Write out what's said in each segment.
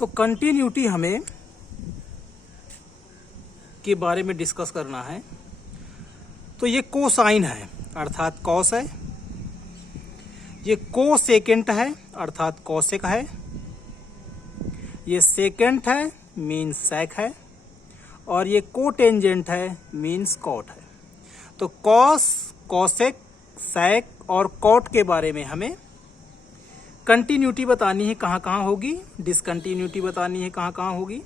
तो कंटिन्यूटी हमें के बारे में डिस्कस करना है। तो ये कोसाइन है अर्थात कॉस है, ये कोसेकेंट है अर्थात कॉसेक है, ये सेकेंट है मीन्स सेक है, और ये कोटेंजेंट है मीन्स कॉट है। तो कॉस, कॉसेक, सेक और कॉट के बारे में हमें कंटिन्यूटी बतानी है कहाँ कहाँ होगी, डिसकंटिन्यूटी बतानी है कहाँ कहाँ होगी।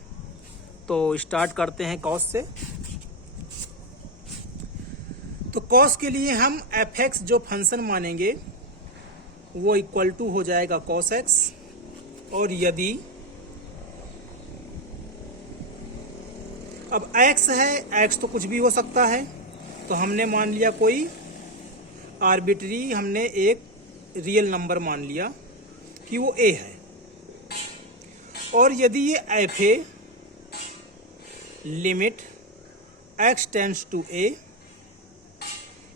तो स्टार्ट करते हैं कॉस से। तो कॉस के लिए हम एफ एक्स जो फंक्शन मानेंगे वो इक्वल टू हो जाएगा कॉस एक्स, और यदि अब एक्स है, एक्स तो कुछ भी हो सकता है, तो हमने मान लिया कोई आर्बिट्री, हमने एक रियल नंबर मान लिया कि वो ए है, और यदि ये f a limit x tends to a,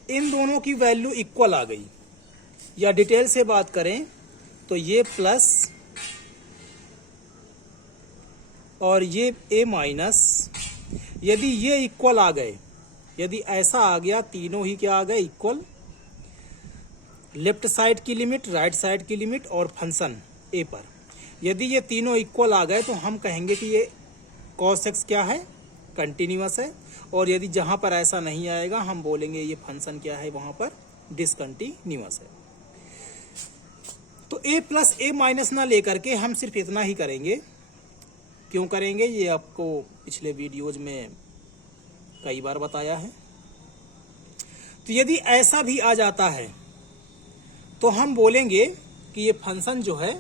इन दोनों की वैल्यू इक्वल आ गई, या डिटेल से बात करें तो ये प्लस और ये ए माइनस, यदि ये इक्वल आ गए, यदि ऐसा आ गया, तीनों ही क्या आ गए इक्वल, लेफ्ट साइड की लिमिट, राइट साइड की लिमिट और फंक्शन ए पर, यदि ये तीनों इक्वल आ गए तो हम कहेंगे कि ये कॉस एक्स क्या है, कंटिन्यूअस है। और यदि जहां पर ऐसा नहीं आएगा हम बोलेंगे ये फंक्शन क्या है, वहां पर डिसकंटिन्यूअस है। तो ए प्लस ए माइनस ना लेकर के हम सिर्फ इतना ही करेंगे। क्यों करेंगे, ये आपको पिछले वीडियोज में कई बार बताया है। तो यदि ऐसा भी आ जाता है तो हम बोलेंगे कि ये फंक्शन जो है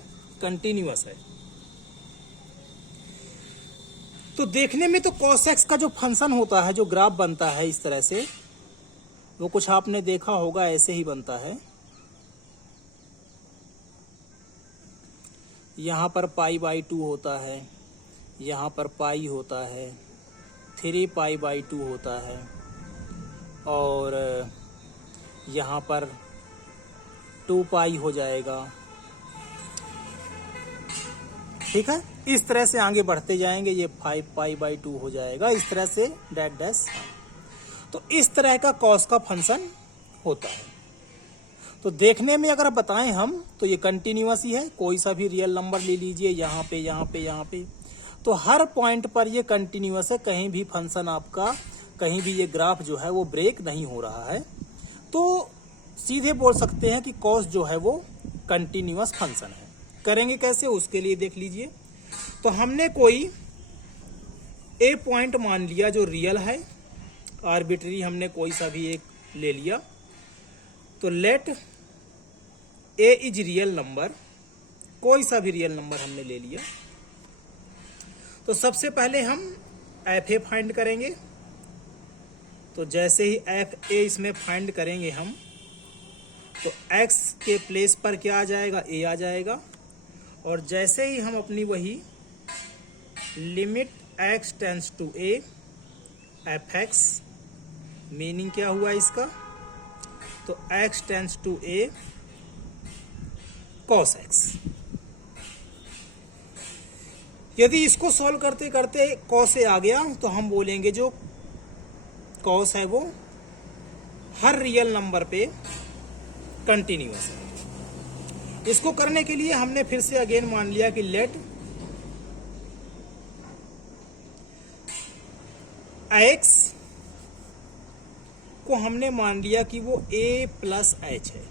कंटिन्यूअस है। तो देखने में तो cos x का जो फंक्शन होता है, जो ग्राफ बनता है इस तरह से, वो कुछ आपने देखा होगा, ऐसे ही बनता है। यहाँ पर पाई बाई 2 होता है, यहाँ पर पाई होता है, 3 पाई बाई 2 होता है, और यहाँ पर 2 पाई हो जाएगा। ठीक है, इस तरह से आगे बढ़ते जाएंगे, ये 5 पाई बाई 2 हो जाएगा, इस तरह से डैट डैश। तो इस तरह का कॉस का फंक्शन होता है। तो देखने में अगर बताएं हम तो ये कंटिन्यूअस ही है, कोई सा भी रियल नंबर ले लीजिए, यहाँ पे यहाँ पे यहाँ पे, तो हर पॉइंट पर ये कंटिन्यूअस है, कहीं भी फंक्शन आपका, कहीं भी ये ग्राफ जो है वो ब्रेक नहीं हो रहा है। तो सीधे बोल सकते हैं कि कॉस जो है वो कंटिन्यूअस फंक्शन है। करेंगे कैसे, उसके लिए देख लीजिए। तो हमने कोई ए पॉइंट मान लिया जो रियल है, आर्बिट्री हमने कोई सा भी एक ले लिया। तो let a is real number, कोई सा भी रियल नंबर हमने ले लिया। तो सबसे पहले हम एफ ए फाइंड करेंगे। तो जैसे ही एफ ए इसमें फाइंड करेंगे हम, तो एक्स के प्लेस पर क्या आ जाएगा, ए आ जाएगा। और जैसे ही हम अपनी वही limit x tends to a f x, meaning क्या हुआ इसका, तो x tends to a cos x. यदि इसको सॉल्व करते करते कॉस ए आ गया तो हम बोलेंगे जो कॉस है वो हर रियल नंबर पे कंटिन्यूअस है। इसको करने के लिए हमने फिर से अगेन मान लिया कि लेट एक्स को हमने मान लिया कि वो a प्लस एच है,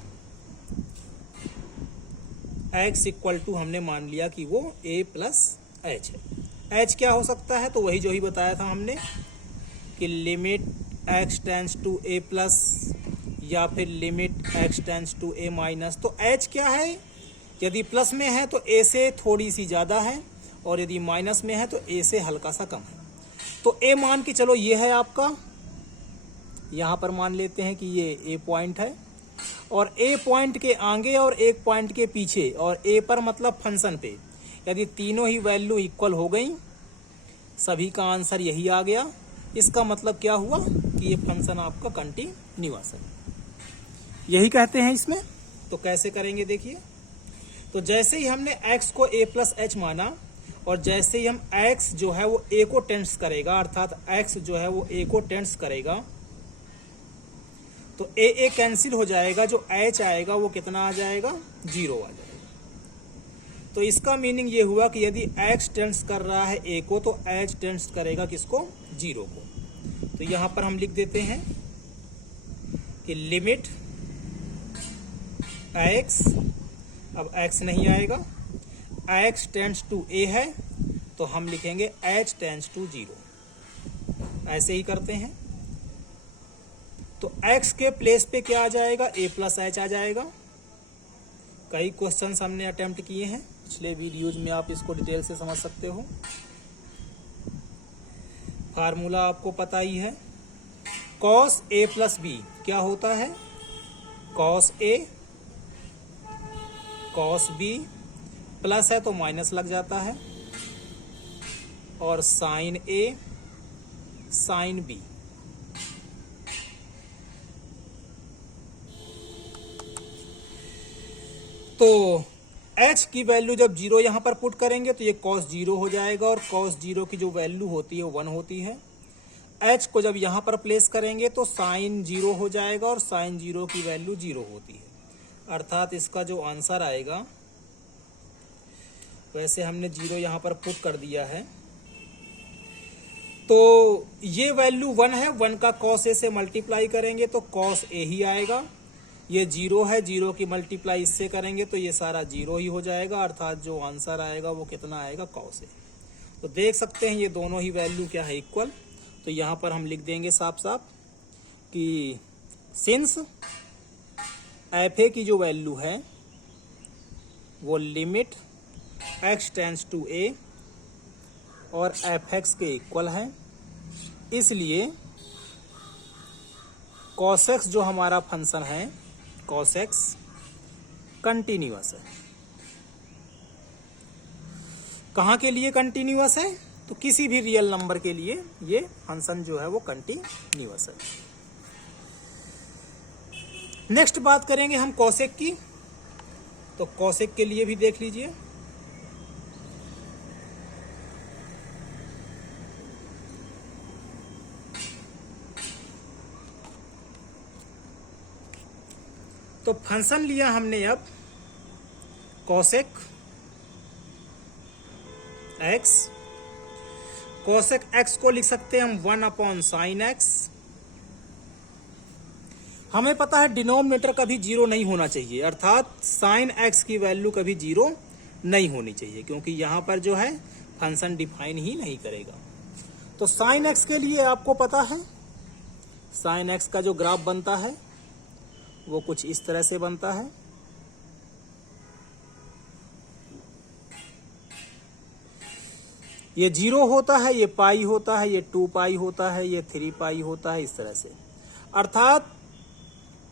x इक्वल टू हमने मान लिया कि वो a प्लस एच है। h क्या हो सकता है, तो वही जो ही बताया था हमने कि limit x tends to a plus या फिर limit x tends to a minus. तो h क्या है, यदि प्लस में है तो a से थोड़ी सी ज़्यादा है, और यदि माइनस में है तो a से हल्का सा कम है। तो a मान के चलो ये है आपका, यहाँ पर मान लेते हैं कि ये a पॉइंट है, और a पॉइंट के आगे और एक पॉइंट के पीछे, और a पर मतलब फंक्शन पे, यदि तीनों ही वैल्यू इक्वल हो गई, सभी का आंसर यही आ गया, इसका मतलब क्या हुआ कि ये फंक्शन आपका कंटिन्यूअस है, यही कहते हैं इसमें। तो कैसे करेंगे देखिए। तो जैसे ही हमने x को a प्लस एच माना और जैसे ही हम x जो है वो a को टेंस करेगा, अर्थात x जो है वो a को टेंस करेगा, तो a कैंसिल हो जाएगा, जो h आएगा वो कितना आ जाएगा, 0 आ जाएगा। तो इसका मीनिंग ये हुआ कि यदि x टेंस कर रहा है a को, तो h टेंस करेगा किसको, 0 को। तो यहां पर हम लिख देते हैं कि लिमिट x, अब x नहीं आएगा, x टेंस टू a है, तो हम लिखेंगे h टेंस टू 0। ऐसे ही करते हैं। तो x के प्लेस पे क्या आ जाएगा, a प्लस h आ जाएगा। कई क्वेश्चंस हमने अटेम्प्ट किए हैं पिछले वीडियोज में, आप इसको डिटेल से समझ सकते हो। फार्मूला आपको पता ही है, cos a प्लस b क्या होता है, cos a cos b, plus है तो माइनस लग जाता है, और sin a sin b। तो h की वैल्यू जब 0 यहां पर पुट करेंगे तो ये cos 0 हो जाएगा, और cos 0 की जो वैल्यू होती है 1 होती है। h को जब यहां पर प्लेस करेंगे तो sin 0 हो जाएगा, और sin 0 की वैल्यू 0 होती है। अर्थात इसका जो आंसर आएगा, वैसे हमने 0 यहां पर पुट कर दिया है, तो ये वैल्यू 1 है, 1 का cos a से मल्टीप्लाई करेंगे तो cos a ही आएगा। ये 0 है, 0 की मल्टीप्लाई इससे करेंगे तो ये सारा 0 ही हो जाएगा, अर्थात जो आंसर आएगा वो कितना आएगा, cos a। तो देख सकते हैं ये दोनों ही वैल्यू क्या है, इक्वल। तो यहाँ पर हम लिख देंगे साफ साफ कि सिंस एफ ए की जो वैल्यू है वो limit x tends to a और एफ एक्स के इक्वल है, इसलिए cos x जो हमारा फंक्शन है, cos x कंटिन्यूअस है। कहाँ के लिए कंटिन्यूअस है, तो किसी भी रियल नंबर के लिए ये फंक्शन जो है वो कंटिन्यूअस है। नेक्स्ट बात करेंगे हम cosec की, तो cosec के लिए भी देख लीजिए। तो फंक्शन लिया हमने अब cosec x, cosec x को लिख सकते हैं हम 1/sin x। हमें पता है डिनोमिनेटर कभी 0 नहीं होना चाहिए, अर्थात sin x की वैल्यू कभी 0 नहीं होनी चाहिए, क्योंकि यहां पर जो है फंक्शन डिफाइन ही नहीं करेगा। तो sin x के लिए आपको पता है sin x का जो ग्राफ बनता है वो कुछ इस तरह से बनता है। ये 0 होता है, ये पाई होता है, ये 2 पाई होता है, ये 3 पाई होता है, इस तरह से। अर्थात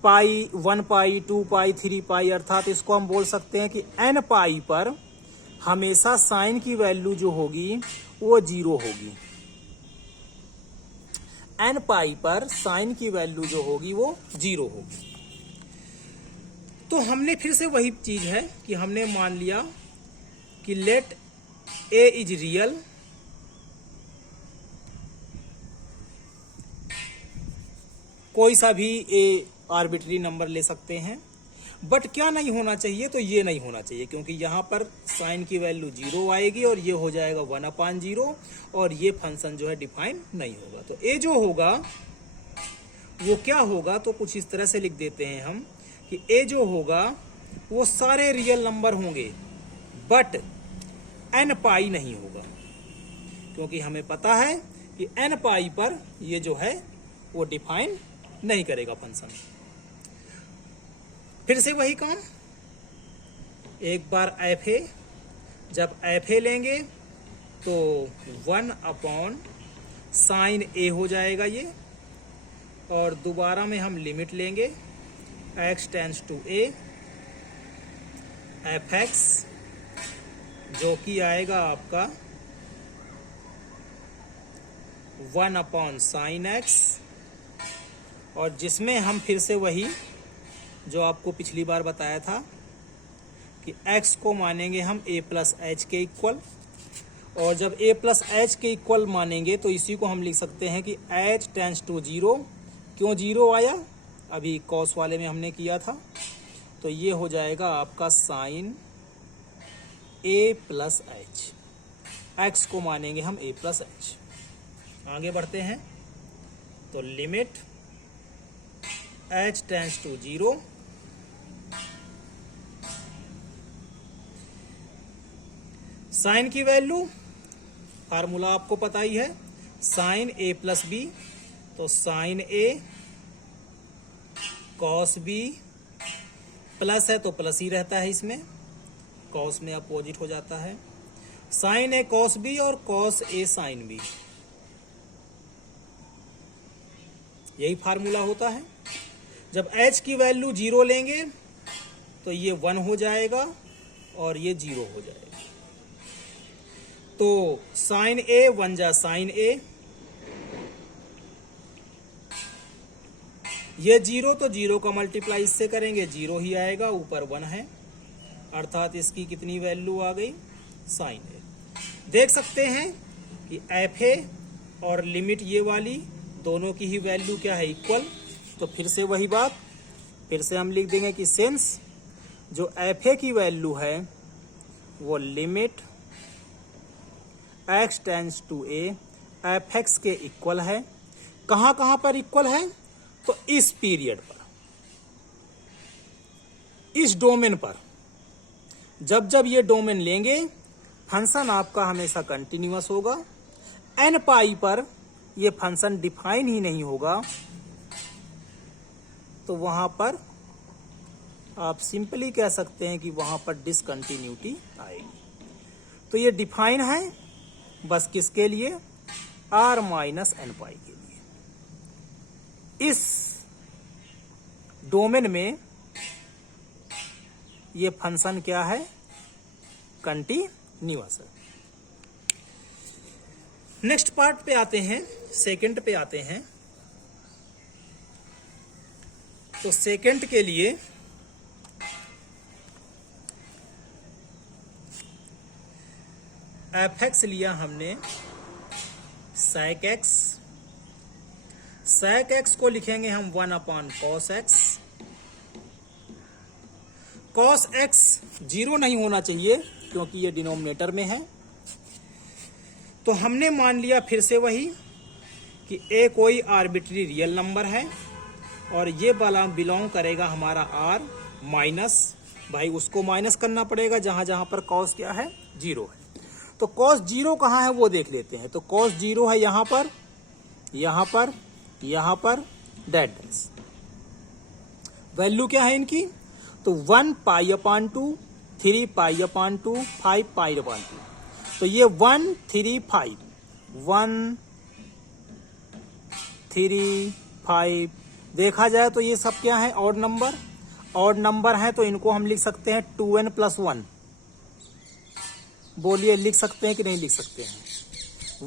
पाई, 1 पाई, 2 पाई, 3 पाई, अर्थात इसको हम बोल सकते हैं कि n पाई पर हमेशा साइन की वैल्यू जो होगी वो 0 होगी। n पाई पर साइन की वैल्यू जो होगी वो 0 होगी। तो हमने फिर से वही चीज है कि हमने मान लिया कि लेट a इज रियल, कोई सा भी a आर्बिट्री नंबर ले सकते हैं, बट क्या नहीं होना चाहिए, तो ये नहीं होना चाहिए, क्योंकि यहां पर साइन की वैल्यू 0 आएगी और ये हो जाएगा 1/0, और ये फंक्शन जो है डिफाइन नहीं होगा। तो a जो होगा वो क्या होगा, तो कुछ इस तरह से लिख देते हैं हम कि a जो होगा वो सारे रियल नंबर होंगे, बट n पाई नहीं होगा, क्योंकि हमें पता है कि n पाई पर ये जो है वो डिफाइन नहीं करेगा फंक्शन। फिर से वही काम, एक बार एफ ए, जब एफ ए लेंगे तो 1/sin a हो जाएगा ये, और दोबारा में हम लिमिट लेंगे x tends to a f x, जो कि आएगा आपका 1/sin x, और जिसमें हम फिर से वही जो आपको पिछली बार बताया था कि x को मानेंगे हम a प्लस h के इक्वल, और जब a प्लस एच के इक्वल मानेंगे तो इसी को हम लिख सकते हैं कि h टेंस टू 0। क्यों 0 आया? अभी कॉस वाले में हमने किया था। तो ये हो जाएगा आपका साइन a प्लस एच। एक्स को मानेंगे हम a प्लस एच। आगे बढ़ते हैं तो limit h tends to 0 sine की वैल्यू फार्मूला आपको पता ही है, साइन a प्लस बी। तो sine a cos b plus है तो प्लस ही रहता है, इसमें कॉस में अपोजिट हो जाता है। साइन a कॉस b और कॉस a साइन b, यही फार्मूला होता है। जब h की वैल्यू 0 लेंगे तो ये 1 हो जाएगा और ये 0 हो जाएगा। तो साइन a 1 जा साइन a, ये 0 तो 0 का मल्टीप्लाई इससे करेंगे 0 ही आएगा, ऊपर 1 है, अर्थात इसकी कितनी वैल्यू आ गई? Sine a। देख सकते हैं कि एफ ए और लिमिट ये वाली दोनों की ही वैल्यू क्या है? इक्वल। तो फिर से वही बात, फिर से हम लिख देंगे कि सिंस जो एफ ए की वैल्यू है वो limit x tends to a f x के इक्वल है। कहां कहां पर इक्वल है? तो इस पीरियड पर, इस डोमेन पर। जब जब ये डोमेन लेंगे फंक्शन आपका हमेशा कंटिन्यूअस होगा। n पाई पर ये फंक्शन डिफाइन ही नहीं होगा, तो वहां पर आप सिंपली कह सकते हैं कि वहां पर डिसकंटिन्यूटी आएगी। तो ये डिफाइन है बस किसके लिए? r माइनस एन पाई के लिए। इस डोमेन में ये फंक्शन क्या है? कंटिन्यूअस है। नेक्स्ट पार्ट पे आते हैं, सेकंड पे आते हैं। तो सेकंड के लिए एफ एक्स लिया हमने sec x, sec x को लिखेंगे हम 1 upon cos x। cos x 0 नहीं होना चाहिए क्योंकि ये डिनोमिनेटर में है। तो हमने मान लिया फिर से वही कि a कोई आर्बिट्री रियल नंबर है और ये वाला बिलोंग करेगा हमारा r माइनस, भाई उसको माइनस करना पड़ेगा जहां जहां पर cos क्या है? 0 है। तो cos 0 कहाँ है वो देख लेते हैं। तो cos 0 है यहाँ पर, यहाँ पर, यहाँ पर, डेट डैश। वैल्यू क्या है इनकी? तो 1 pi upon 2, 3 pi upon 2, 5 pi upon 2। तो ये 1 3 5, 1 3 5 देखा जाए तो ये सब क्या है? Odd number. ऑड नंबर है तो इनको हम लिख सकते हैं 2n प्लस 1। बोलिए लिख सकते हैं कि नहीं लिख सकते हैं?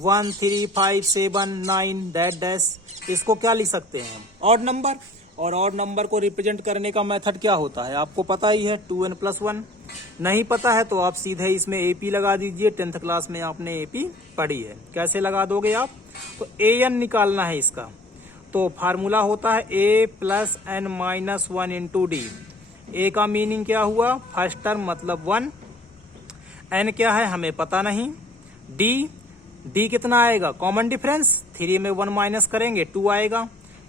1 3 5 7 9 डैट डैश, इसको क्या लिख सकते हैं हम? Odd number. और ऑड नंबर को रिप्रेजेंट करने का मेथड क्या होता है आपको पता ही है, 2n प्लस 1। नहीं पता है तो आप सीधे इसमें AP लगा दीजिए। 10th क्लास में आपने AP पढ़ी है। कैसे लगा दोगे आप? तो an निकालना है इसका। तो फार्मूला होता है a plus n minus 1 into d. A का मीनिंग क्या हुआ? फर्स्ट टर्म मतलब 1। n क्या है हमें पता नहीं। d कितना आएगा? कॉमन डिफरेंस, 3 में 1 माइनस करेंगे 2 आएगा,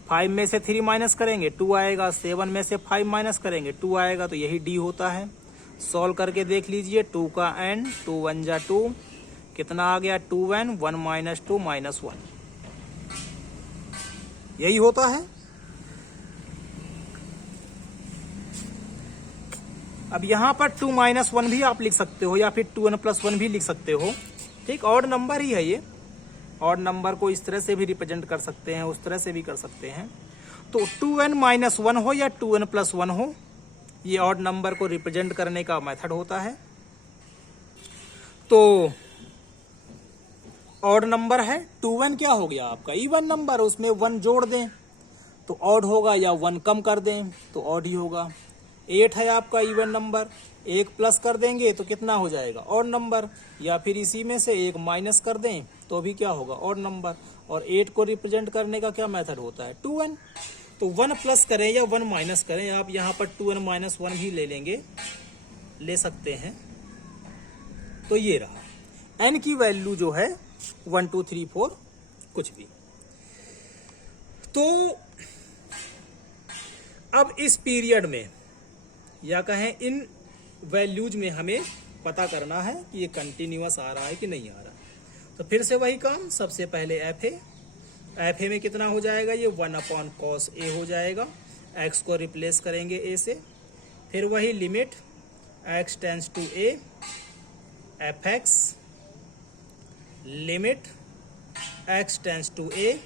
5 में से 3 माइनस करेंगे 2 आएगा, 7 में से 5 माइनस करेंगे 2 आएगा। तो यही d होता है। सॉल्व करके देख लीजिए। 2 का n, 2 1 जा 2, कितना आ गया? 2n, 1 माइनस 2 माइनस 1, यही होता है। अब यहां पर 2 माइनस 1 भी आप लिख सकते हो या फिर 2n प्लस 1 भी लिख सकते हो। ठीक, ऑड नंबर ही है ये। ऑड नंबर को इस तरह से भी रिप्रेजेंट कर सकते हैं, उस तरह से भी कर सकते हैं। तो 2n माइनस 1 हो या 2n प्लस 1 हो, ये ऑड नंबर को रिप्रेजेंट करने का मेथड होता है। तो ऑड नंबर है, 2n क्या हो गया आपका? इवन नंबर, उसमें 1 जोड़ दें तो ऑड होगा या 1 कम कर दें तो ऑड ही होगा। 8 है आपका इवन नंबर, एक प्लस कर देंगे तो कितना हो जाएगा, और नंबर, या फिर इसी में से एक माइनस कर दें तो भी क्या होगा, और नंबर। और 8 को रिप्रेजेंट करने का क्या मेथड होता है, 2n। तो 1 प्लस करें या 1 माइनस करें, आप यहाँ पर 2n माइनस 1 भी ले सकते हैं। तो ये रहा, n की वैल्यू जो है 1 2 3 4 कुछ भी। तो अब इस पीरियड में या कहें इन वैल्यूज में हमें पता करना है कि ये कंटिन्यूअस आ रहा है कि नहीं आ रहा। तो फिर से वही काम, सबसे पहले एफ ए में कितना हो जाएगा, ये 1/cos a हो जाएगा। x को रिप्लेस करेंगे a से, फिर वही limit x tends to a f x, limit x tends to a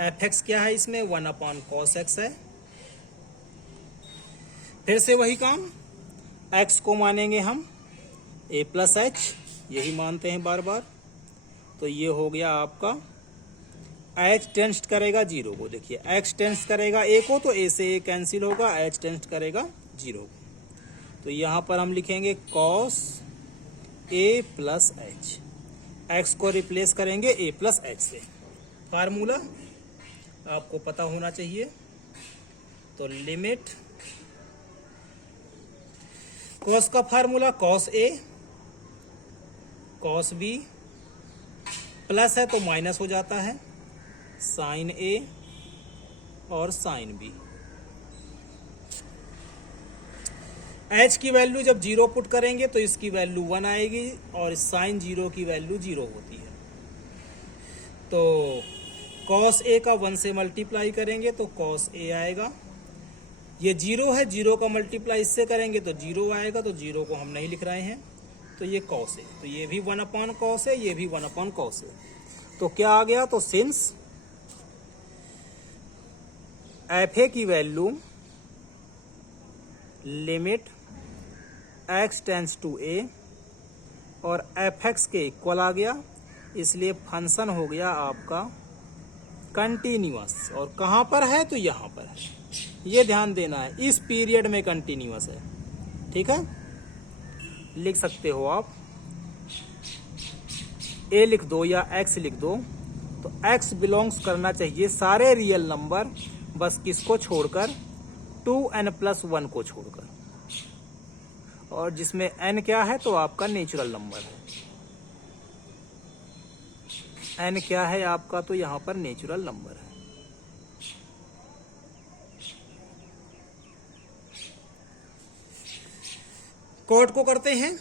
f x क्या है इसमें, 1/cos x है। फिर से वही काम, x को मानेंगे हम a प्लस एच, यही मानते हैं बार बार। तो ये हो गया आपका, h टेंस करेगा 0 को, देखिए x टेंस करेगा a को तो a से a कैंसिल होगा, h टेंस करेगा 0 को। तो यहाँ पर हम लिखेंगे cos a plus H, x को रिप्लेस करेंगे a प्लस एच से। फार्मूला आपको पता होना चाहिए। तो लिमिट cos का formula cos a cos b, plus है तो माइनस हो जाता है sin a और sin b। h की वैल्यू जब 0 पुट करेंगे तो इसकी वैल्यू 1 आएगी और sin 0 की वैल्यू 0 होती है। तो cos a का 1 से मल्टीप्लाई करेंगे तो cos a आएगा। ये 0 है, 0 का मल्टीप्लाई इससे करेंगे तो 0 आएगा, तो 0 को हम नहीं लिख रहे हैं। तो ये cos है, तो ये भी 1/cos है, ये भी 1/cos है। तो क्या आ गया, तो सिंस एफ ए की value limit x tends to a और एफ एक्स के इक्वल आ गया, इसलिए फंक्शन हो गया आपका कंटिन्यूअस। और कहाँ पर है, तो यहाँ पर है, ये ध्यान देना है, इस पीरियड में कंटिन्यूअस है। ठीक है, लिख सकते हो आप a लिख दो या x लिख दो। तो x बिलोंग्स करना चाहिए सारे रियल नंबर, बस किसको छोड़कर, 2n+1 को छोड़कर। और जिसमें n क्या है, तो आपका नेचुरल नंबर है। n क्या है आपका, तो यहां पर नेचुरल नंबर है। कॉट को करते हैं।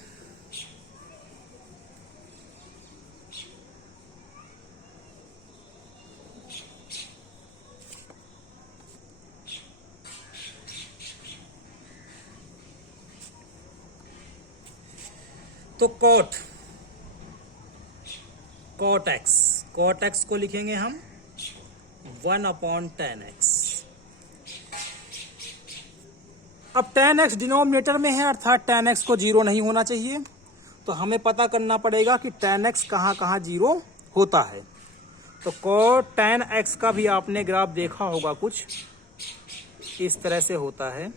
तो कॉट एक्स को लिखेंगे हम 1/10x। अब 10x डिनोमिनेटर में है, अर्थात 10x को 0 नहीं होना चाहिए। तो हमें पता करना पड़ेगा कि 10x कहाँ कहाँ 0 होता है। तो cot 10x का भी आपने ग्राफ देखा होगा, कुछ इस तरह से होता है।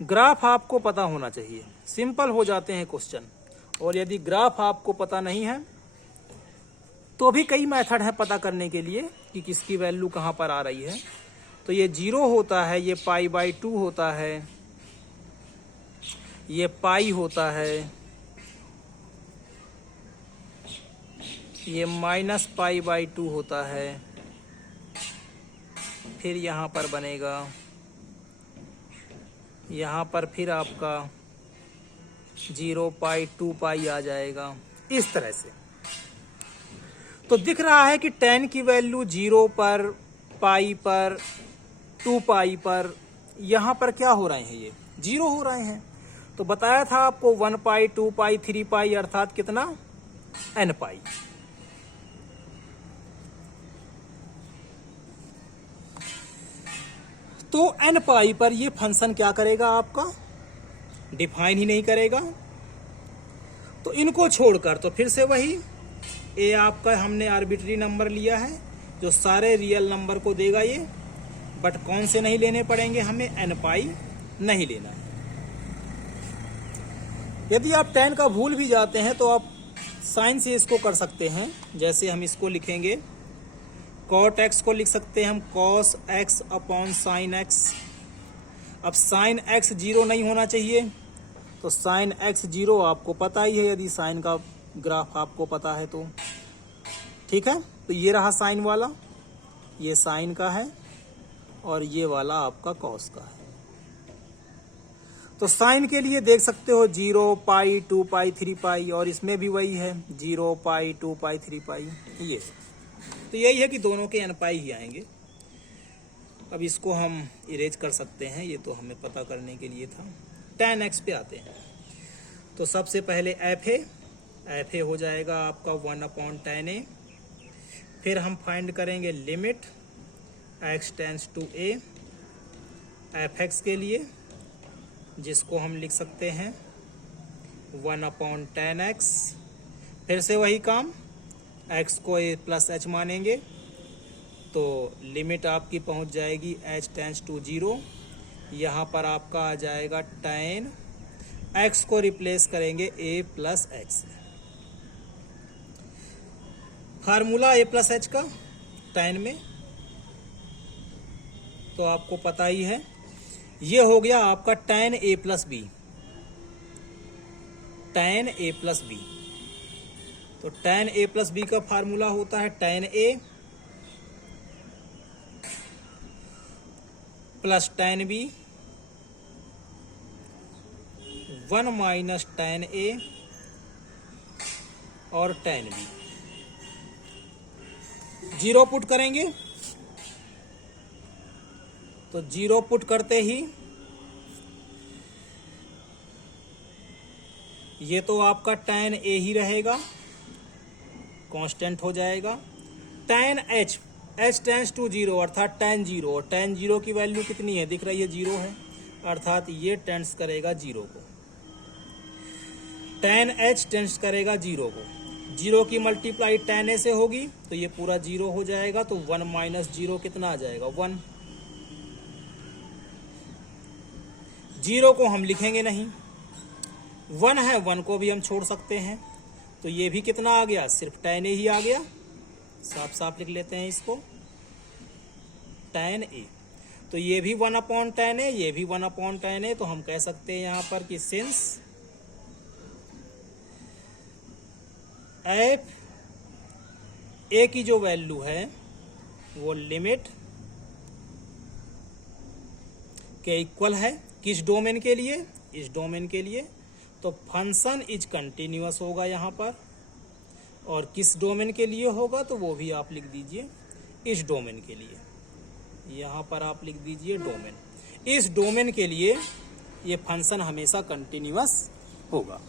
ग्राफ आपको पता होना चाहिए, सिंपल हो जाते हैं क्वेश्चन। और यदि ग्राफ आपको पता नहीं है तो भी कई मेथड है पता करने के लिए कि किसकी वैल्यू कहाँ पर आ रही है। तो ये 0 होता है, ये π/2 होता है, ये पाई होता है, ये -π/2 होता है, फिर यहाँ पर बनेगा, यहाँ पर फिर आपका 0π 2π आ जाएगा, इस तरह से। तो दिख रहा है कि 10 की वैल्यू 0 पर, पाई पर, 2π पर, यहाँ पर क्या हो रहे हैं, ये 0 हो रहे हैं। तो बताया था आपको 1π 2π 3π अर्थात कितना, nπ। तो nπ पर ये फंक्शन क्या करेगा, आपका डिफाइन ही नहीं करेगा। तो इनको छोड़कर, तो फिर से वही a आपका हमने आर्बिट्री नंबर लिया है जो सारे रियल नंबर को देगा, ये बट कौन से नहीं लेने पड़ेंगे, हमें n पाई नहीं लेना है। यदि आप tan का भूल भी जाते हैं तो आप साइन से इसको कर सकते हैं। जैसे हम इसको लिखेंगे, cot x को लिख सकते हैं हम cos x upon sine x। अब साइन x 0 नहीं होना चाहिए, तो साइन x 0 आपको पता ही है, यदि साइन का ग्राफ आपको पता है तो ठीक है। तो ये रहा साइन वाला, ये साइन का है, और ये वाला आपका कॉस का है। तो साइन के लिए देख सकते हो 0 पाई 2 पाई 3 पाई, और इसमें भी वही है 0 पाई 2 पाई 3 पाई। ये तो यही है कि दोनों के n पाई ही आएंगे। अब इसको हम इरेज कर सकते हैं, ये तो हमें पता करने के लिए था। tan x पे आते हैं। तो सबसे पहले एफ ए हो जाएगा आपका 1 अपॉन tan a। फिर हम फाइंड करेंगे limit x tends to a f x के लिए, जिसको हम लिख सकते हैं 1 अपॉन tan x। फिर से वही काम, x को a प्लस h मानेंगे, तो लिमिट आपकी पहुंच जाएगी h टेंस टू 0। यहाँ पर आपका आ जाएगा tan x को रिप्लेस करेंगे a plus h। Formula a plus h का tan में तो आपको पता ही है, ये हो गया आपका tan a plus b. tan a plus b, तो tan a प्लस बी का फार्मूला होता है tan a plus tan b 1 minus tan a और tan b। 0 पुट करेंगे, तो 0 पुट करते ही ये तो आपका tan a ही रहेगा, कांस्टेंट हो जाएगा। tan h टेंस टू 0 अर्थात tan 0, और tan 0 की वैल्यू कितनी है, दिख रही है 0 है, अर्थात ये टेंस करेगा 0 को। tan h टेंस करेगा 0 को, 0 की मल्टीप्लाई tan a से होगी तो ये पूरा 0 हो जाएगा। तो 1 माइनस 0 कितना आ जाएगा, 1। 0 को हम लिखेंगे नहीं, 1 है, 1 को भी हम छोड़ सकते हैं। तो ये भी कितना आ गया, सिर्फ tan a ही आ गया। साफ साफ लिख लेते हैं इसको, tan a। तो ये भी 1 अपॉन tan a, ये भी 1 अपॉन tan a। तो हम कह सकते हैं यहाँ पर कि सिंस एफ ए की जो वैल्यू है वो लिमिट के इक्वल है, किस डोमेन के लिए, इस डोमेन के लिए। तो फंक्शन इज कंटिन्यूअस होगा यहाँ पर, और किस डोमेन के लिए होगा तो वो भी आप लिख दीजिए, इस डोमेन के लिए। यहाँ पर आप लिख दीजिए डोमेन, इस डोमेन के लिए ये फंक्शन हमेशा कंटिन्यूअस होगा।